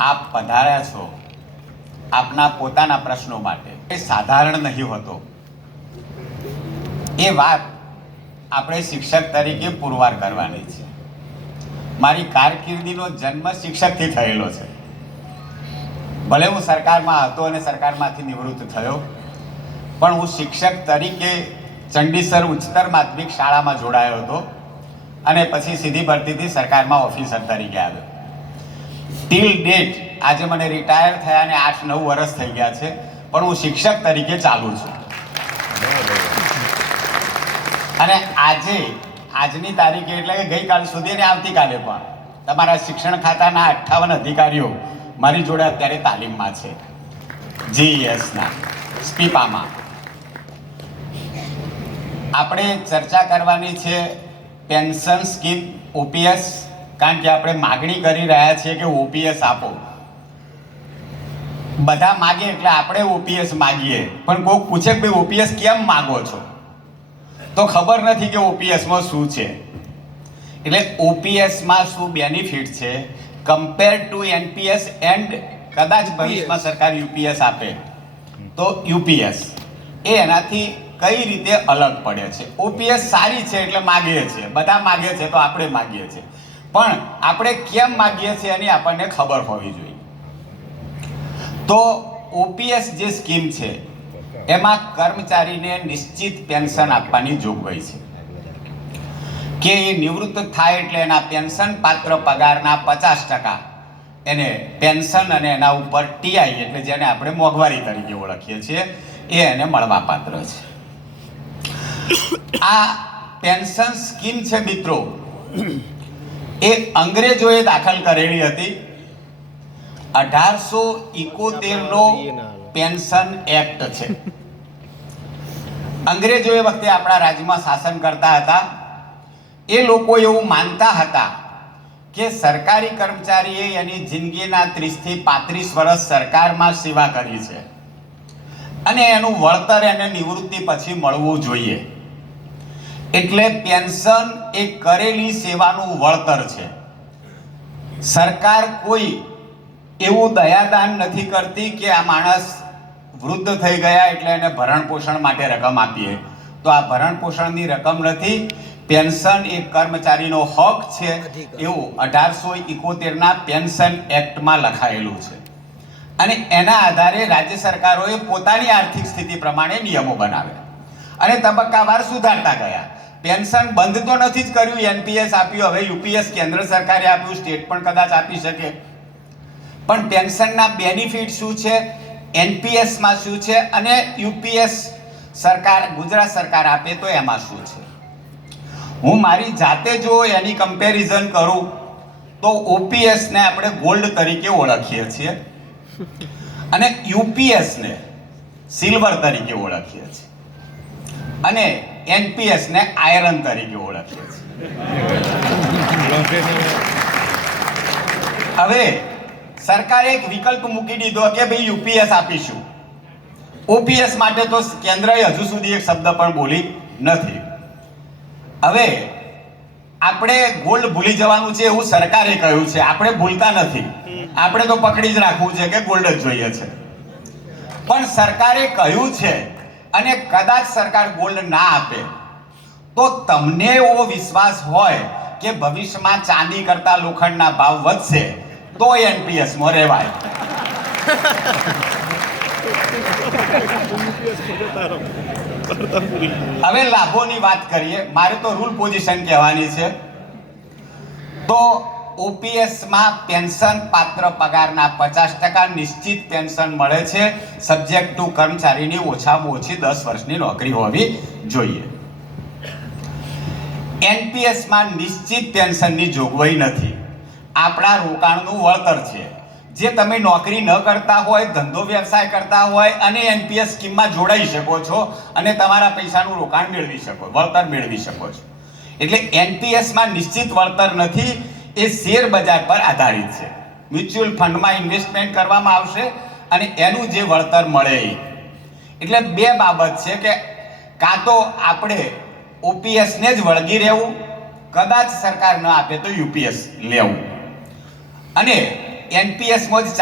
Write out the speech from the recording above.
આપ પધાર્યા છો આપના પોતાના પ્રશ્નો માટે, એ સાધારણ નહીં હોતો. એ વાત આપણે શિક્ષક તરીકે પુરવાર કરવાની છે. મારી કારકિર્દીનો જન્મ શિક્ષકથી થયેલો છે. ભલે હું સરકારમાં હતો અને સરકારમાંથી નિવૃત્ત થયો, પણ હું શિક્ષક તરીકે ચંડીસર ઉચ્ચતર માધ્યમિક શાળામાં જોડાયો હતો અને પછી સીધી ભરતીથી સરકારમાં ઓફિસર તરીકે આવ્યો. ટીલ ડેટ આજે મને રિટાયર થયા ને 8-9 વર્ષ થઈ ગયા છે, પણ હું શિક્ષક તરીકે ચાલુ છું. અને આજની તારીખે એટલે કે ગઈકાલ સુધી અને આવતીકાલે પણ તમારા શિક્ષણ ખાતાના 58 અધિકારીઓ મારી જોડે અત્યારે તાલીમમાં છે, જીઈએસના સ્પીપામાં. આપણે ચર્ચા કરવાની છે પેન્શન સ્કીમ ઓપીએસ, કારણ કે આપણે માગણી કરી રહ્યા છીએ કે ઓપીએસ આપો. બધા માગે એટલે આપણે ઓપીએસ માગીએ, પણ કોઈ પૂછે કે ભાઈ ઓપીએસ કેમ માગો છો, તો ખબર નથી કે ઓપીએસમાં શું છે. એટલે ઓપીએસમાં શું બેનિફિટ છે કમ્પેર ટુ એનપીએસ, એન્ડ કદાચ ભવિષ્યમાં સરકાર યુપીએસ આપે તો યુપીએસ એ એનાથી કઈ રીતે અલગ પડે છે. ઓપીએસ સારી છે એટલે માગીએ છીએ, બધા માગે છે તો આપણે માગીએ છીએ, પણ આપણે કેમ માગીએ છીએ એની આપણને ખબર હોવી જોઈએ. તો ઓપીએસ જે સ્કીમ છે એમાં કર્મચારીને નિશ્ચિત પેન્શન આપવાની જોગવાઈ છે કે એ નિવૃત્ત થાય એટલે એના પેન્શન પાત્ર પગારના 50% એને પેન્શન અને એના ઉપર ટીઆઈ એટલે જેને આપણે મોંઘવારી તરીકે ઓળખીએ છીએ એ એને મળવાપાત્ર છે. આ પેન્શન સ્કીમ છે મિત્રો, એ અંગ્રેજોએ દાખલ કરેલી હતી. 1871 નો પેન્શન એક્ટ છે. અંગ્રેજો એ વખતે આપણા રાજ્યમાં શાસન કરતા હતા. એ લોકો એવું માનતા હતા કે સરકારી કર્મચારીએ એની જિંદગીના 30 થી 35 વર્ષ સરકારમાં સેવા કરી છે અને એનું વળતર એને નિવૃત્તિ પછી મળવું જોઈએ. એટલે પેન્શન એ કરેલી સેવાનું વળતર છે. સરકાર કોઈ એવું દયાદાન નથી કરતી કે આ માણસ વૃદ્ધ થઈ ગયા એટલે એને ભરણ પોષણ માટે રકમ આપીએ. તો આ ભરણ પોષણની રકમ નથી, પેન્શન એ કર્મચારીનો હક છે એવું 1871 ના પેન્શન એક્ટમાં લખાયેલું છે. અને એના આધારે રાજ્ય સરકારોએ પોતાની આર્થિક સ્થિતિ પ્રમાણે નિયમો બનાવ્યા અને તબક્કાવાર સુધારતા ગયા. પેન્શન બંધ તો નથી જ કર્યું, એનપીએસ આપ્યું, હવે યુપીએસ કેન્દ્ર સરકારે આપ્યું, સ્ટેટ પણ કદાચ આપી શકે. પણ પેન્શનના બેનિફિટ શું છે, એનપીએસમાં શું છે અને યુપીએસ સરકાર ગુજરાત સરકાર આપે તો એમાં શું છે. હું મારી જાતે જો એની કમ્પેરિઝન કરું તો ઓપીએસને આપણે ગોલ્ડ તરીકે ઓળખીએ છીએ અને યુપીએસને સિલ્વર તરીકે ઓળખીએ છીએ અને એનપીએસને આયરન તરીકે ઓળખીએ છીએ. હવે સરકારે એક વિકલ્પ મૂકી દીધો કે ભાઈ યુપીએસ આપીશું. ઓપીએસ માટે તો કેન્દ્રએ હજુ સુધી એક શબ્દ પણ બોલી નથી. હવે આપણે ગોલ્ડ ભૂલી જવાનું છે એવું સરકારે કહ્યું છે, આપણે ભૂલતા નથી. આપણે તો પકડી જ રાખવું છે કે ગોલ્ડ જ જોઈએ છે. પણ સરકારે કહ્યું છે અને કદાચ સરકાર ગોલ્ડ ના આપે તો તમને એવો વિશ્વાસ હોય કે ભવિષ્યમાં ચાંદી કરતા લોખંડના ભાવ વધશે તો એનપીએસ માં રહેવાય. હવે લાભોની વાત કરીએ, મારે તો રૂલ પોઝિશન કહેવાની છે. તો ઓપીએસમાં પેન્શન પાત્ર પગારના 50% નિશ્ચિત પેન્શન મળે છે, સબ્જેક્ટ ટુ કર્મચારીની ઓછામાં ઓછી 10 વર્ષની નોકરી હોવી જોઈએ. એનપીએસમાં નિશ્ચિત પેન્શનની જોગવાઈ નથી, આપણા રોકાણનું વળતર છે. જે તમે નોકરી ન કરતા હોય, ધંધો વ્યવસાય કરતા હોય અને એનપીએસ સ્કીમમાં જોડાઈ શકો છો અને તમારા પૈસાનું રોકાણ મેળવી શકો, વળતર મેળવી શકો છો. એટલે એનપીએસમાં નિશ્ચિત વળતર નથી, એ શેર બજાર પર આધારિત છે. મ્યુચ્યુઅલ ફંડમાં ઇન્વેસ્ટમેન્ટ કરવામાં આવશે અને એનું જે વળતર મળે. એટલે બે બાબત છે કે કાં તો આપણે ઓપીએસને જ વળગી રહેવું, કદાચ સરકાર ન આપે તો યુપીએસ લેવું. અને એનપીએસમાં જ